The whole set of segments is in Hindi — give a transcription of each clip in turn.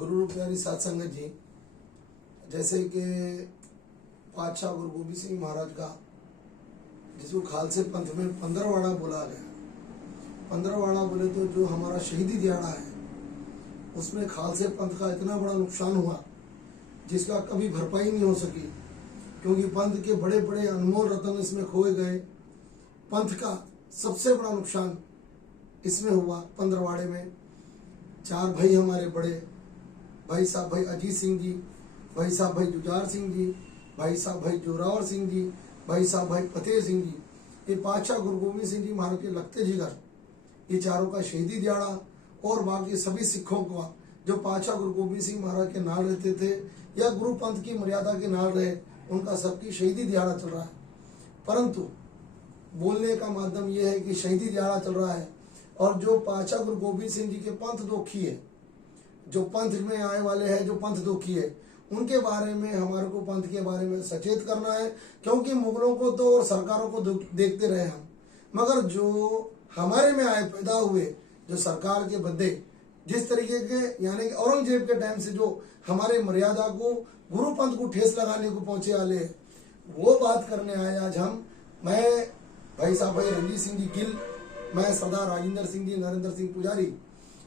गुरु रूप प्यारी साध संगत जी, जैसे कि पातशाह गुरु गोबिंद सिंह महाराज का जिसको खालसे पंथ में 15वाड़ा बोला गया। 15वाड़ा बोले तो जो हमारा शहीदी दिहाड़ा है उसमें खालसे पंथ का इतना बड़ा नुकसान हुआ जिसका कभी भरपाई नहीं हो सकी, क्योंकि पंथ के बड़े बड़े अनमोल रत्न इसमें खोए गए। पंथ का सबसे बड़ा नुकसान इसमें हुआ। 15वाड़े में 4 भाई हमारे बड़े भाई साहब भाई अजीत सिंह जी, भाई साहब भाई जुझार सिंह जी, भाई साहब भाई जोरावर सिंह जी, भाई साहब भाई फतेह सिंह जी, ये पातशाह गुरु गोबिंद सिंह जी महाराज के लगते जिगर, ये चारों का शहीदी दिहाड़ा और बाकी सभी सिखों का जो पातशाह गुरु गोबिंद सिंह महाराज के नाल रहते थे या गुरु पंथ की मर्यादा के नाल रहे, उनका सबकी शहीदी दिहाड़ा चल रहा है। परंतु बोलने का माध्यम यह है कि शहीदी दिहाड़ा चल रहा है और जो पातशाह गुरु गोबिंद सिंह जी के पंथ दोखी है, जो पंथ में आए वाले हैं, जो पंथ दोखी है, उनके बारे में हमारे को पंथ के बारे में सचेत करना है। क्योंकि मुगलों को तो और सरकारों को देखते रहे हम, मगर जो हमारे में आए पैदा हुए जो सरकार के बंदे जिस तरीके के, यानी कि औरंगजेब के टाइम से जो हमारे मर्यादा को गुरु पंथ को ठेस लगाने को पहुंचे वाले, वो बात करने आए आज हम। मैं भाई साहब भाई रणजीत सिंह जी गिल, मैं सरदार राजेंद्र सिंह जी, नरेंद्र सिंह पुजारी,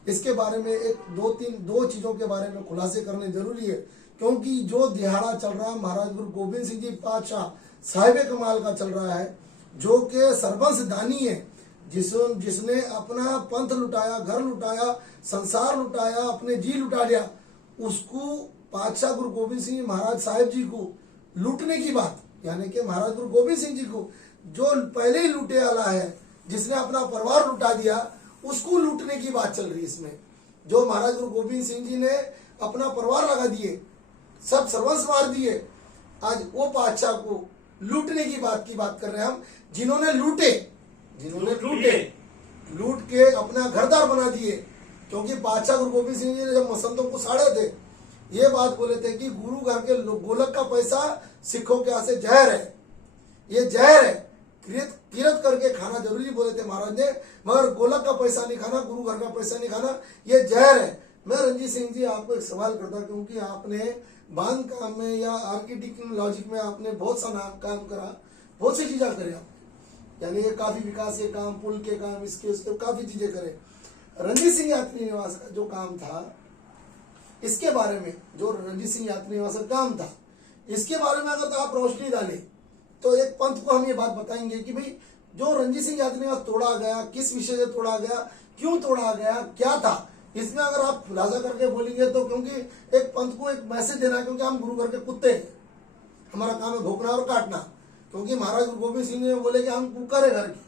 इसके बारे में दो चीजों के बारे में खुलासे करने जरूरी है। क्योंकि जो दिहाड़ा चल रहा है महाराज गुरु गोबिंद सिंह जी पातशाह साहिब कमाल का चल रहा है, जो के सरबंस दानी है, जिसने अपना पंथ लुटाया, घर लुटाया, संसार लुटाया, अपने जी लुटा लिया, उसको पातशाह गुरु गोबिंद सिंह महाराज साहिब जी को लूटने की बात, यानी कि महाराज गुरु गोबिंद सिंह जी को जो पहले ही लूटे वाला है, जिसने अपना परिवार लुटा दिया, उसको लूटने की बात चल रही है इसमें। जो महाराज गुरु गोबिंद सिंह जी ने अपना परिवार लगा दिए, सब सर्वस्व मार दिए, आज वो पातशाह को लूटने की बात कर रहे हैं हम। जिन्होंने लूट के अपना घरदार बना दिए। क्योंकि पातशाह गुरु गोबिंद सिंह जी ने जब मसंतों को साड़े थे, ये बात बोले थे कि गुरु घर के गोलक का पैसा सिखों के यहाँ से जहर है, ये जहर है, किरत करके खाना जरूरी बोले थे महाराज ने, मगर गोलक का पैसा नहीं खाना, गुरु घर का पैसा नहीं खाना, ये जहर है। मैं रणजीत सिंह जी आपको एक सवाल करता, क्योंकि आपने बांध काम में या आर्किटेक्ट में आपने बहुत सा काम करा, बहुत सी चीजें करे आपने, यानी ये काफी विकास के काम, पुल के काम, इसके काफी चीजें करे। रणजीत सिंह यात्री निवास का जो काम था, इसके बारे में जो रणजीत सिंह यात्री निवास का काम था, इसके बारे में अगर तो आप रोशनी डालें तो एक पंथ को हम ये बात बताएंगे कि भाई जो रणजीत सिंह यात्री निवास तोड़ा गया, किस विषय से तोड़ा गया, क्यों तोड़ा गया, क्या था, इसमें अगर आप खुलासा करके बोलेंगे तो, क्योंकि एक पंथ को एक मैसेज देना, क्योंकि हम गुरु घर के कुत्ते हैं, हमारा काम है भोंकना और काटना। क्योंकि महाराज गुरु गोबिंद सिंह ने बोले कि हम कुकर है घर के,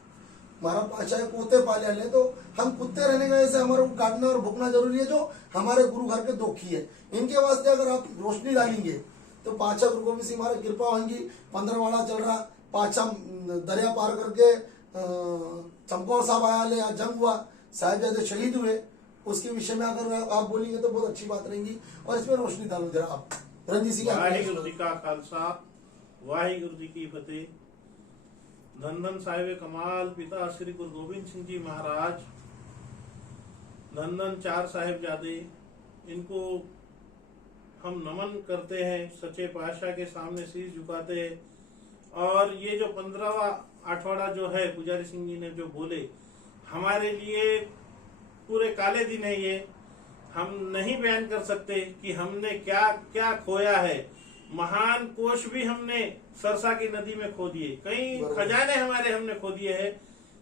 हमारा पातशाह पोते पाले ले, तो हम कुत्ते रहने का ऐसे हमारे को काटना और भोंकना जरूरी है, जो हमारे गुरु घर के दोखी है। इनके वास्ते अगर आप रोशनी डालेंगे तो पातशाह गुरु गोबिंद सिंह महाराज कृपा होंगी। 15वाड़ा चल रहा, पातशाह दरिया पार करके चमकौर साहब आया ले, जंग हुआ, साहिबजादे शहीद हुए, उसके विषय में अगर आप बोलेंगे तो बहुत अच्छी बात रहेगी। और इसमें रोशनी डालो जरा आप। रणजीत सिंह वाहिगुरु जी का खालसा, वाहिगुरु जी की फतेह। धन धन साहिब कमाल पिता श्री गुरु गोबिंद सिंह जी महाराज, धन धन 4 साहिबजादे, इनको हम नमन करते हैं, सच्चे पातशाह के सामने शीश झुकाते हैं। और ये जो 15वां आठवाड़ा जो है पुजारी सिंह जी ने जो बोले, हमारे लिए पूरे काले दिन है ये। हम नहीं बयान कर सकते कि हमने क्या क्या खोया है। महान कोष भी हमने सरसा की नदी में खो दिए, कई खजाने हमारे हमने खो दिए हैं।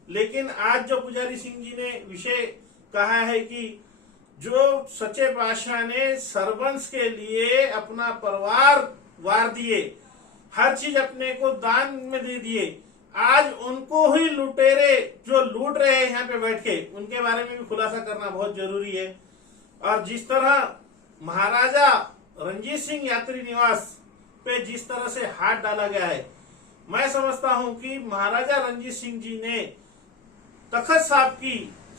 लेकिन आज जो पुजारी सिंह जी ने विषय कहा है कि जो सच्चे पातशाह ने सरबंस के लिए अपना परिवार वार दिए, हर चीज अपने को दान में दे दिए, आज उनको ही लुटेरे जो लूट रहे हैं यहाँ पे बैठ के, उनके बारे में भी खुलासा करना बहुत जरूरी है। और जिस तरह महाराजा रणजीत सिंह यात्री निवास पे जिस तरह से हाथ डाला गया है, मैं समझता हूं कि महाराजा रणजीत सिंह जी ने तखत साहब की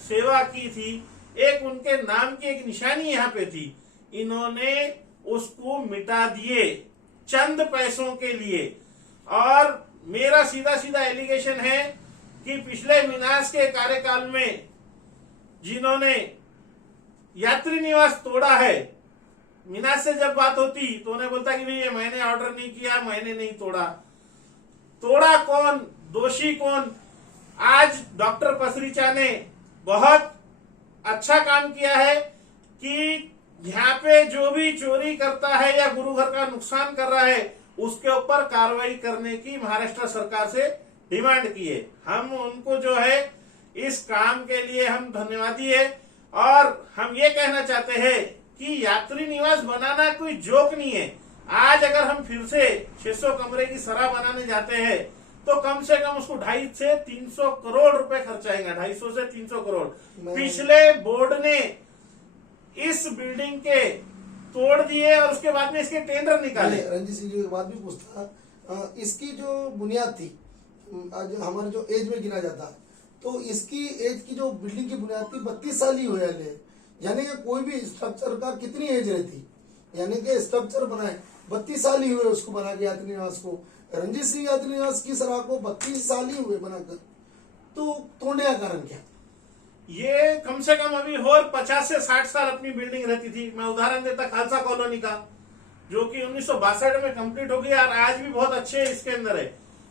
सेवा की थी, एक उनके नाम की एक निशानी यहाँ पे थी, इन्होंने उसको मिटा दिए चंद पैसों के लिए। और मेरा सीधा सीधा एलिगेशन है कि पिछले विनाश के कार्यकाल में जिन्होंने यात्री निवास तोड़ा है, मीनाज से जब बात होती तो उन्हें बोलता कि भाई ये मैंने ऑर्डर नहीं किया, मैंने नहीं तोड़ा। तोड़ा कौन, दोषी कौन? आज डॉक्टर पसरीचा ने बहुत अच्छा काम किया है कि यहाँ पे जो भी चोरी करता है या गुरु घर का नुकसान कर रहा है उसके ऊपर कार्रवाई करने की महाराष्ट्र सरकार से डिमांड की है। हम उनको जो है इस काम के लिए हम धन्यवादी है और हम ये कहना चाहते हैं कि यात्री निवास बनाना कोई जोक नहीं है। आज अगर हम फिर से 600 कमरे की सराह बनाने जाते हैं तो कम से कम उसको 250 से 300 करोड़ रुपए खर्च आएगा, 250 से 300 करोड़। पिछले बोर्ड ने इस बिल्डिंग के तोड़ दिए और उसके बाद में इसके टेंडर निकाले। रंजीत सिंह जी एक बात भी पूछता, इसकी जो बुनियाद थी, आज हमारे जो एज में गिना जाता तो इसकी एज की जो बिल्डिंग की बुनियाद थी 32 साल ही हुए, यानी कि कोई भी स्ट्रक्चर का कितनी एज रहती, यानी कि स्ट्रक्चर बनाए 32 साल ही हुए उसको बना के यात्री निवास को। रंजीत सिंह यात्री निवास की सराह को 32 साल ही हुए बनाकर, तो तोड़ने का कारण क्या? ये कम से कम अभी और 50 से 60 साल अपनी बिल्डिंग रहती थी। मैं उदाहरण देता खालसा कॉलोनी का, जो कि 1962 में कंप्लीट हो गया और आज भी बहुत अच्छे इसके अंदर है।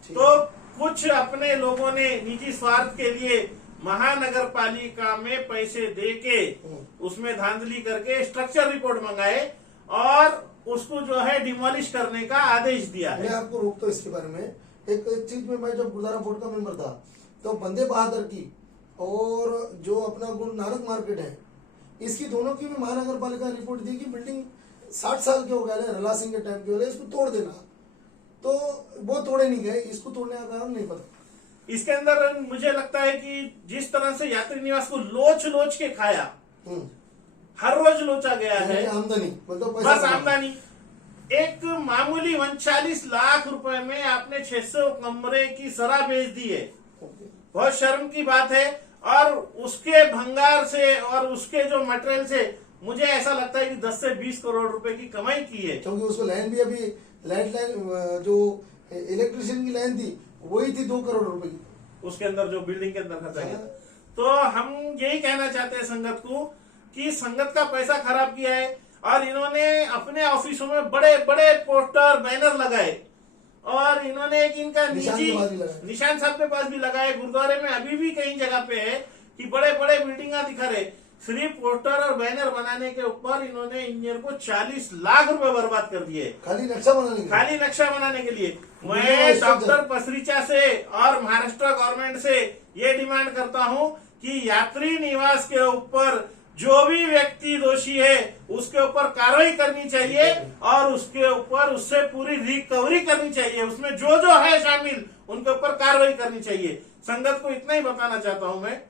तो कुछ अपने लोगों ने निजी स्वार्थ के लिए महानगर पालिका में पैसे देके उसमें धांधली करके स्ट्रक्चर रिपोर्ट मंगाए और उसको जो है डिमोलिश करने का आदेश दिया है। मैं आपको रोकता हूँ इसके बारे में। एक चीज में, मैं जब गुरुद्वारा बोर्ड का मेंबर था तो बंदे बहादुर की और जो अपना गुरु नानक मार्केट है, इसकी दोनों की भी महानगर पालिका ने रिपोर्ट दी कि बिल्डिंग 60 साल के हो गए, रला सिंह के टाइम के हो गए, इसको तोड़ देना। तो वो तोड़े नहीं गए, इसको तोड़ने का कारण नहीं पता। इसके अंदर मुझे लगता है कि जिस तरह से यात्री निवास को लोच लोच के खाया, हर रोज लोचा गया है, आमदनी मतलब बस आमदनी। एक मामूली 39 लाख रुपए में आपने 600 कमरे की सराह बेच दी है। बहुत शर्म की बात है। और उसके भंगार से और उसके जो मटेरियल से मुझे ऐसा लगता है कि 10 से 20 करोड़ रुपए की कमाई की है। क्योंकि उसको लाइन भी अभी लाइन जो इलेक्ट्रिशियन की लाइन थी वही थी 2 करोड़ रुपए की, उसके अंदर जो बिल्डिंग के अंदर खर्चा गया। तो हम यही कहना चाहते हैं संगत को कि संगत का पैसा खराब किया है और इन्होंने अपने ऑफिसों में बड़े बड़े पोस्टर बैनर लगाए और इन्होंने एक इनका निजी निशान साहब के पास भी लगाए। गुरुद्वारे में अभी भी कई जगह पे है कि बड़े बड़े बिल्डिंग दिखा रहे, सिर्फ पोस्टर और बैनर बनाने के ऊपर इन्होंने इंजीनियर को 40 लाख रुपए बर्बाद कर दिए, खाली नक्शा बनाने के लिए। मैं डॉक्टर पसरीचा से और महाराष्ट्र गवर्नमेंट से ये डिमांड करता हूँ कि यात्री निवास के ऊपर जो भी व्यक्ति दोषी है उसके ऊपर कार्रवाई करनी चाहिए और उसके ऊपर उससे पूरी रिकवरी करनी चाहिए। उसमें जो जो है शामिल उनके ऊपर कार्रवाई करनी चाहिए। संगत को इतना ही बताना चाहता हूं मैं।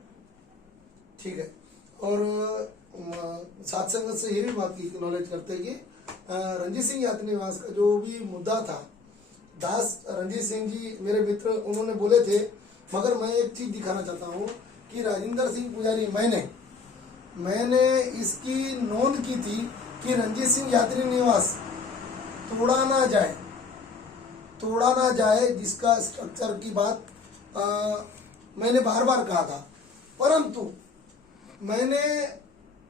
ठीक है। और साथ संगत से ये भी बात की नॉलेज करते हैं कि रंजीत सिंह यात्री निवास का जो भी मुद्दा था, दास रंजीत सिंह जी मेरे मित्र, उन्होंने बोले थे, मगर मैं एक चीज दिखाना चाहता हूँ कि राजेंद्र सिंह पुजारी मैंने इसकी नोंद की थी कि रंजीत सिंह यात्री निवास तोड़ा ना जाए, जिसका स्ट्रक्चर की बात मैंने बार बार कहा था। परंतु मैंने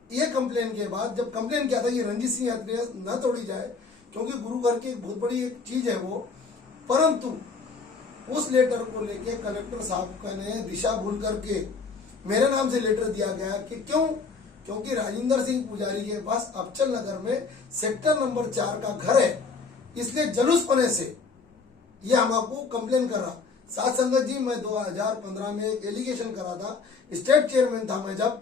ये कंप्लेन के बाद जब कंप्लेन किया था कि रंजीत सिंह यात्री निवास न तोड़ी जाए, क्योंकि गुरु घर की एक बहुत बड़ी एक चीज है वो, परंतु उस लेटर को लेके कलेक्टर साहब का ने दिशा भूल करके मेरे नाम से लेटर दिया गया कि क्योंकि राजेंद्र सिंह पुजारी के पास अबचल नगर में सेक्टर नंबर 4 का घर है, इसलिए जलूस होने से ये हमको कंप्लेन कर रहा। साथ संगत जी, मैं 2015 में एक एलिगेशन करा था, स्टेट चेयरमैन था मैं, जब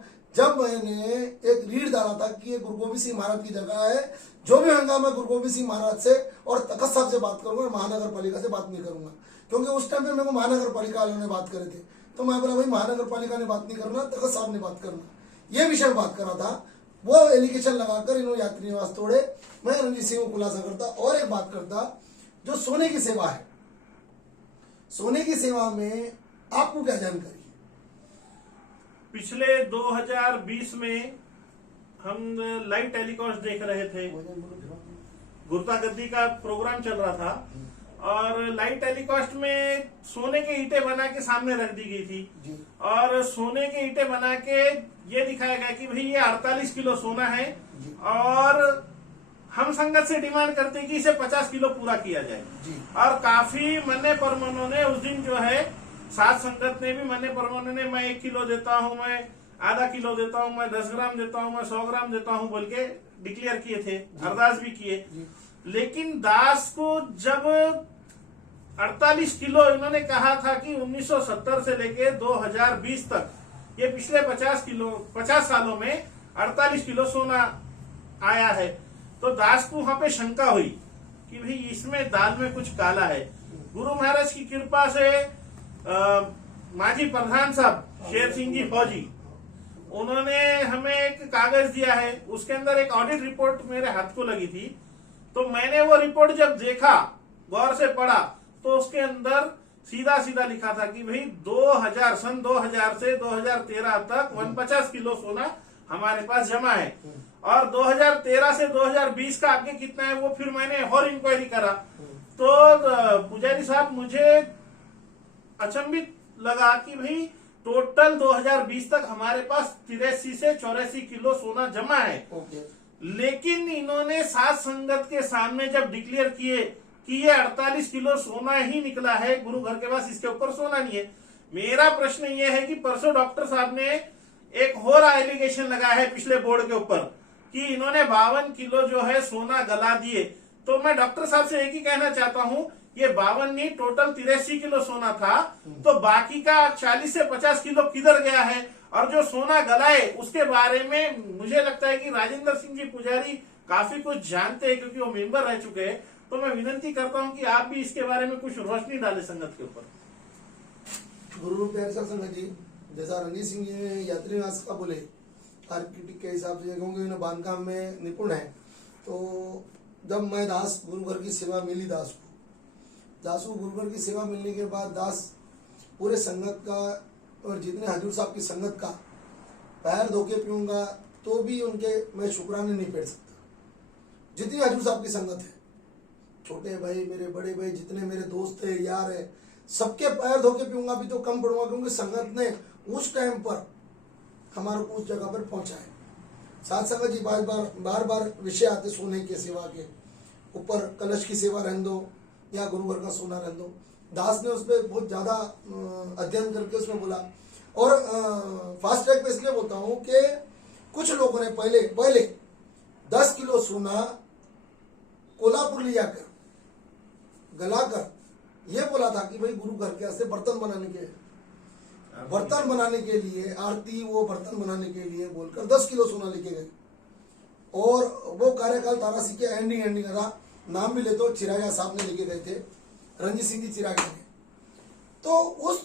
मैंने एक रीड डाला था कि ये गुरु गोविंद सिंह महाराज की जगह है, जो भी होगा मैं गुरु गोविंद सिंह महाराज से और तखत साहब से बात करूंगा, महानगर पालिका से बात नहीं करूंगा। क्योंकि उस टाइम पे मेरे को महानगर पालिका वालों ने बात करे थे, तो मैं बोला भाई महानगर पालिका ने बात नहीं करना, तखत साहब ने बात करना, ये विषय में बात करा था। वो एलिगेशन लगाकर इन्होंने यात्री निवास तोड़े। मैं रंजीत सिंह को खुलासा करता और एक बात करता, जो सोने की सेवा है, सोने की सेवा में आपको क्या जानकारी है? पिछले 2020 में हम लाइव टेलीकास्ट देख रहे थे, गुरता गद्दी का प्रोग्राम चल रहा था और लाइव टेलीकास्ट में सोने के ईंटें बना के सामने रख दी गई थी और सोने के ईंटें बना के ये दिखाया गया कि भाई ये 48 किलो सोना है और हम संगत से डिमांड करते हैं कि इसे 50 किलो पूरा किया जाए जी। और काफी मन्ने परमनों ने उस दिन जो है सात संगत ने भी मन्ने परमनों ने मैं 1 किलो देता हूँ, मैं आधा किलो देता हूँ, मैं 10 ग्राम देता हूँ, मैं 100 ग्राम देता हूँ बोल के डिक्लेयर किए थे, अरदास भी किए। लेकिन दास को जब 48 किलो इन्होंने कहा था कि 1970 से लेके 2020 तक ये पिछले 50 सालों में 48 किलो सोना आया है, तो दास को वहां पे शंका हुई कि भाई इसमें दाल में कुछ काला है। गुरु महाराज की कृपा से माजी प्रधान साहब शेर सिंह जी फौजी, उन्होंने हमें एक कागज दिया है, उसके अंदर एक ऑडिट रिपोर्ट मेरे हाथ को लगी थी। तो मैंने वो रिपोर्ट जब देखा, गौर से पढ़ा, तो उसके अंदर सीधा सीधा लिखा था कि भाई 2000 सन 2000 से 2013 तक 150 किलो सोना हमारे पास जमा है, और 2013 से 2020 का आगे कितना है वो फिर मैंने और इंक्वायरी करा। तो पुजारी साहब मुझे अचंभित लगा कि भाई टोटल 2020 तक हमारे पास 83 से 84 किलो सोना जमा है। लेकिन इन्होंने सात संगत के सामने जब डिक्लेयर किए कि ये 48 किलो सोना ही निकला है, गुरु घर के पास इसके ऊपर सोना नहीं है। मेरा प्रश्न ये है कि परसों डॉक्टर साहब ने एक और एलिगेशन लगाया है पिछले बोर्ड के ऊपर कि इन्होंने 52 किलो जो है सोना गला दिए। तो मैं डॉक्टर साहब से एक ही कहना चाहता हूं, ये 52 नहीं टोटल 83 किलो सोना था, तो बाकी का 40 से 50 किलो किधर गया है? और जो सोना गलाए उसके बारे में मुझे लगता है कि राजेंद्र सिंह जी पुजारी काफी कुछ जानते हैं, क्योंकि वो मेंबर रह चुके हैं। तो मैं विनती करता हूं कि आप भी इसके बारे में कुछ रोशनी डालें संगत के ऊपर। गुरु प्यारे साहब संगत जी, जैसा रणजीत सिंह जी ने यात्री निवास का बोले, आर्किटेक्ट के हिसाब से कहूँगे इन्हें बांधकाम में निपुण है। तो जब मैं दास गुरुघर की सेवा मिली, दास को गुरुघर की सेवा मिलने के बाद दास पूरे संगत का और जितने हजूर साहब की संगत का पैर धोके पीऊंगा तो भी उनके मैं शुक्राने नहीं पेड़ सकता। जितनी हजूर साहब की संगत है, छोटे भाई मेरे, बड़े भाई, जितने मेरे दोस्त है, यार है, सबके पैर धोके पीऊंगा भी तो कम पड़ूंगा, क्योंकि संगत ने उस टाइम पर हमारे को उस जगह पर पहुंचा है। साथ संगत जी बार बार विषय आते सोने के सेवा के ऊपर, कलश की सेवा रहने दो या गुरुवर का सोना रहने दो। दास ने उस पर बहुत ज्यादा अध्ययन करके उसमें बोला। और फास्ट ट्रैक पे इसलिए बोलता हूँ कि कुछ लोगों ने पहले 10 किलो सोना कोल्हापुर ले जाकर गलाकर ये बोला था कि भाई गुरु घर के ऐसे बर्तन बनाने के लिए आरती, वो बर्तन बनाने के लिए बोलकर 10 किलो सोना लेके गए। और वो कार्यकाल तारासी के एंडिंग का नाम भी ले तो चिरागा साहब ने लेके गए थे, रणजीत सिंह जी चिरागा ने। तो उस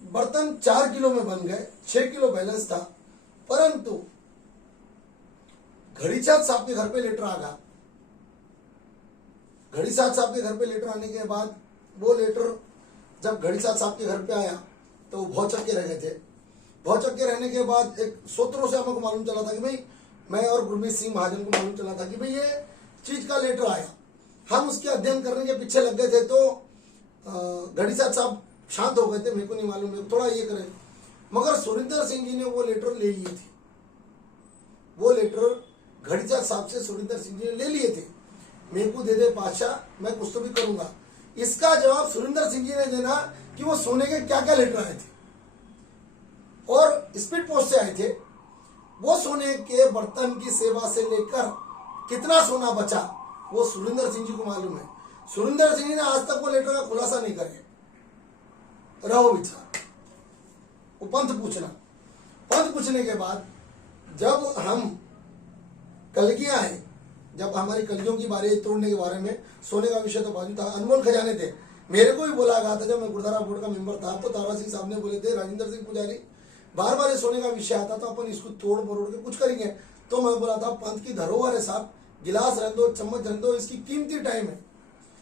बर्तन 4 किलो में बन गए, 6 किलो बैलेंस था। परंतु घड़ीचाँद साहब के घर पे लेटर आ गया। घड़ीचाँद साहब के घर पे लेटर आने के बाद वो लेटर जब घड़ीचाँद साहब के घर पे आया तो वो भौचक्के रह गए थे। भौचक्के रहने के बाद एक सूत्रों से हमको मालूम चला था कि भाई, मैं और गुरमीत सिंह महाजन को मालूम चला था कि भाई ये चीज का लेटर आया। हम उसके अध्ययन करने के पीछे लग गए थे। तो घड़ीचाँद साहब शांत हो गए थे, मेरे को नहीं मालूम, थोड़ा ये करें। मगर सुरिंदर सिंह जी ने वो लेटर ले लिए थे। वो लेटर घड़ीचाँद साहब से सुरिंदर सिंह जी ने ले लिए थे, मेरे को दे दे पातशाह, मैं कुछ तो भी करूंगा। इसका जवाब सुरिंदर सिंह जी ने देना कि वो सोने के क्या क्या लेटर आए थे और स्पीड पोस्ट से आए थे। वो सोने के बर्तन की सेवा से लेकर कितना सोना बचा वो सुरिंदर सिंह जी को मालूम है। सुरिंदर सिंह जी ने आज तक वो लेटर का खुलासा नहीं करे। रहो विचार, वो पंथ पूछने के बाद जब हम कलगियां आए, जब हमारी कलगियों की बारी तोड़ने के बारे में, सोने का विषय तो बाजू था, अनमोल खजाने थे। मेरे को भी बोला गया था जब मैं गुरुद्वारा बोर्ड का मेंबर था, तो तारा सिंह साहब ने बोले थे, राजेंद्र सिंह पुजारी बार बार ये सोने का विषय आता तो अपन इसको तोड़ मरोड़ के कुछ करेंगे। तो मैं बोला था पंथ की धरोहर है साहब, गिलास रहने दो, चम्मच रहने दो, इसकी कीमती टाइम है,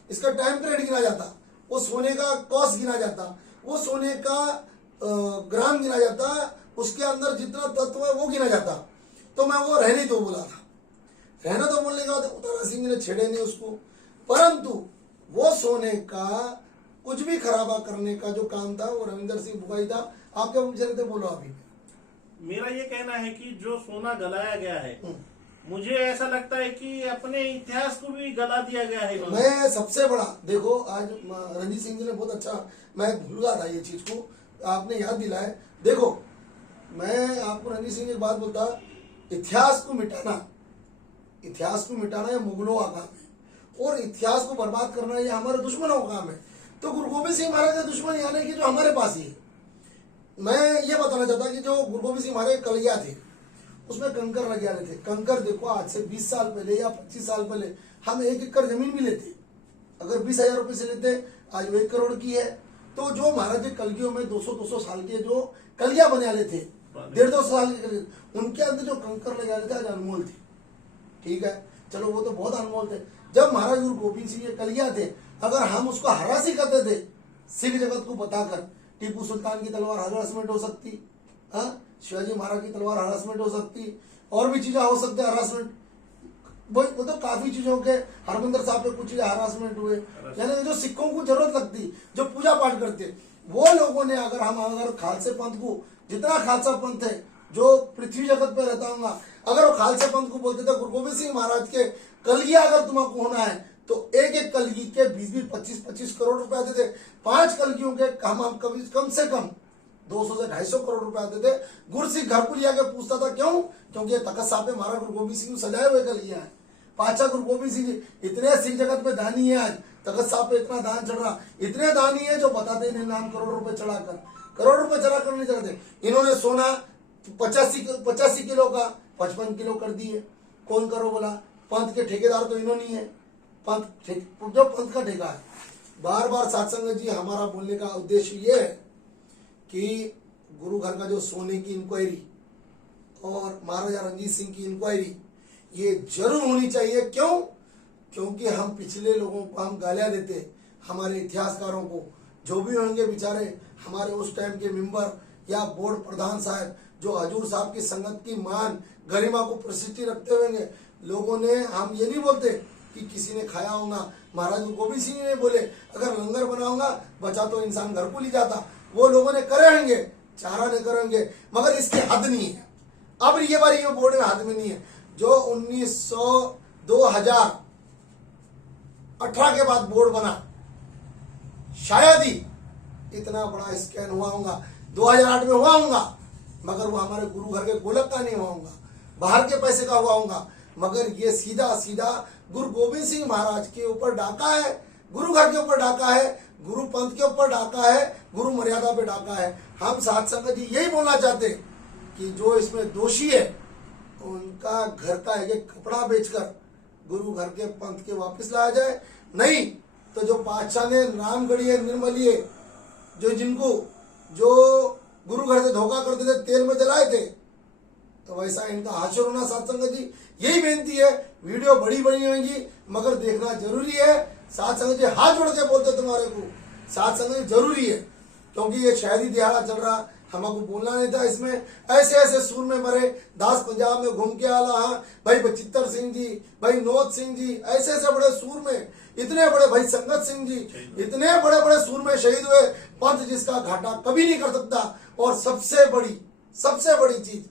इसका टाइम पीरियड गिना जाता, वो सोने का कॉस्ट गिना जाता, वो सोने का ग्राम गिना जाता, उसके अंदर जितना तत्व है वो गिना जाता। तो मैं वो रहने दो बोला था। रहना तो बोलने का तारा सिंह ने छेड़े नहीं उसको, परंतु वो सोने का कुछ भी खराबा करने का जो काम था वो रविंदर सिंह बुगाई था। आप क्या पूछ रहे थे, बोलो अभी। मेरा ये कहना है कि जो सोना गलाया गया है मुझे ऐसा लगता है कि अपने इतिहास को भी गला दिया गया है इन्होंने। मैं सबसे बड़ा देखो आज रणजीत सिंह जी ने बहुत अच्छा, मैं भूल गया था ये चीज को, आपने याद दिलाया। देखो मैं आपको रणजीत सिंह की एक बात बोलता, इतिहास को मिटाना ये मुगलों का काम है और इतिहास को बर्बाद करना ये हमारे दुश्मनों का काम है। तो गुरु गोबिंद सिंह महाराज का दुश्मन यानी कि जो हमारे पास ही है। मैं ये बताना चाहता कि जो गुरु गोबिंद सिंह महाराज कलिया थे उसमें कंकर लगे आने थे। कंकर देखो आज से 20 साल पहले या 25 साल पहले हम 1 एकड़ जमीन भी लेते, अगर 20,000 रुपए से लेते, आज वो 1 करोड़ की है। तो जो महाराज कलगियों में 200-200 साल के जो कलिया बने वाले थे, 150 साल के, उनके अंदर जो कंकर लगे आने थे आज अनमोल थे। ठीक है, चलो वो तो बहुत अनमोल थे। जब महाराज गुरु गोबिंद सिंह ये कलिया थे, अगर हम उसको हरासी करते थे सिख जगत को बताकर, टीपू सुल्तान की तलवार हरासमेंट हो सकती, शिवाजी महाराज की तलवार हरासमेंट हो सकती, और भी चीजें हो सकती है हरासमेंट। वो तो काफी चीजों के, हरमंदिर साहब पे कुछ चीजें हरासमेंट हुए, यानी जो सिखों को जरूरत लगती, जो पूजा पाठ करते, वो लोगों ने अगर खालसे पंथ को, जितना खालसा पंथ है जो पृथ्वी जगत पे रहता होगा, अगर वो खालसा पंथ को बोलते थे गुरु गोबिंद सिंह महाराज के कलगिया अगर तुमको होना है तो एक कलगी के 20-20, 25-25 करोड़ रुपए आते थे। 5 कलगियों के हम कम से कम 200 से 250 करोड़ रुपए आते थे। गुरसिख घर को लिया के पूछता था, क्यों? क्योंकि तखत साहब पे महाराज गुरु गोबिंद सिंह सजाए हुए कलगिया है। पाचा गुरु गोबिंद सिंह जी इतने सिख जगत में दानी है, आज तखत साहब पे इतना दान चढ़ रहा, इतने दानी है जो बताते इन्हें नाम करोड़ रुपए चढ़ाकर नहीं चढ़ाते। इन्होंने सोना 85 किलो का 55 किलो कर दिए। कौन करो बोला? पंथ के ठेकेदार तो इन्होंने ही है, जो पंथ का ठेका है। बार बार सत्संग जी हमारा बोलने का उद्देश्य ये है कि गुरु घर का जो सोने की इंक्वायरी और महाराजा रणजीत सिंह की इंक्वायरी ये जरूर होनी चाहिए। क्यों? क्योंकि हम पिछले लोगों को हम गालियां देते, हमारे इतिहासकारों को, जो भी होंगे बेचारे हमारे उस टाइम के मेंबर या बोर्ड प्रधान साहब जो हजूर साहब की संगत की मान गरिमा को प्रसिद्धि रखते हुए लोगों ने, हम ये नहीं बोलते कि किसी ने खाया होगा। महाराज गोबिंद सिंह ने बोले अगर लंगर बनाऊंगा बचा तो इंसान घर को ले जाता, वो लोगों ने करेंगे, चारा नहीं करेंगे, मगर इसकी हद नहीं है। अब ये बार ये बोर्ड में हद में नहीं है। जो 2018 के बाद बोर्ड बना, शायद ही इतना बड़ा स्कैन हुआ होगा, 2008 में हुआ होगा, मगर वो हमारे गुरु घर के गोलक का नहीं हुआ होगा, बाहर के पैसे का हुआ होगा। मगर ये सीधा सीधा गुरु गोबिंद सिंह महाराज के ऊपर डाका है, गुरु घर के ऊपर डाका है, गुरु पंथ के ऊपर डाका है, गुरु मर्यादा पे डाका है। हम साथ संगत जी यही बोलना चाहते कि जो इसमें दोषी है उनका घर का एक कपड़ा बेचकर गुरु घर के पंथ के वापस लाया जाए। नहीं तो जो बादशाह ने रामगढ़िए निर्मलिए जिनको जो गुरु घर से धोखा करते थे, तेल में जलाए थे, तो वैसा इनका हाशिर होना। सत्संग जी यही बेनती है, वीडियो बड़ी होंगी मगर देखना जरूरी है। सत्संग जी हाथ जोड़ के बोलते तुम्हारे को, सत्संग जी जरूरी है, क्योंकि ये शायरी दिहाड़ा चल रहा, हमको बोलना नहीं था। इसमें ऐसे ऐसे सुर में मरे दास पंजाब में घूम के आला, भाई बचित्तर सिंह जी, भाई नौत सिंह जी, ऐसे ऐसे बड़े सुर में, इतने बड़े भाई संगत सिंह जी, इतने बड़े बड़े सुर में शहीद हुए। पंथ जिसका घाटा कभी नहीं कर सकता। और सबसे बड़ी चीज,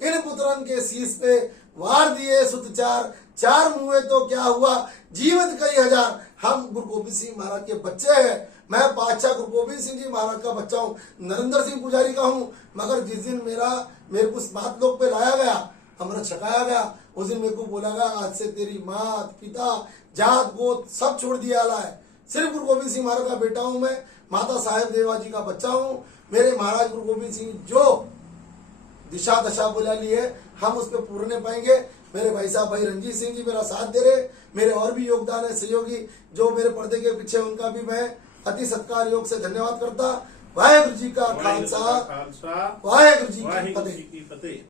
इन पुत्रन के शीश पे वार दिए सुत चार मुए तो क्या हुआ, जीवित कई हजार। हम गुरु गोबिंद सिंह महाराज के बच्चे हैं। मैं बादशाह गुरु गोबिंद सिंह जी महाराज का बच्चा हूँ, नरेंद्र सिंह पुजारी का हूँ। मगर जिस दिन मेरे को मात लोक पे लाया गया, अमृत छकाया गया, उस दिन मेरे को बोला गया आज से तेरी मात पिता जात गोत सब छोड़ दिया आला है। सिर्फ गुरु गोबिंद सिंह महाराज का बेटा हूँ मैं, माता साहेब देवा जी का बच्चा हूँ। मेरे महाराज गुरु गोबिंद सिंह जो दिशा दशा बोला ली है हम उस पर पूरने पाएंगे। मेरे भाई साहब भाई रणजीत सिंह जी मेरा साथ दे रहे, मेरे और भी योगदान है सहयोगी जो मेरे पर्दे के पीछे, उनका भी मैं अति सत्कार योग से धन्यवाद करता। वाहेगुरु जी का खालसा, वाहेगुरु जी की फतेह।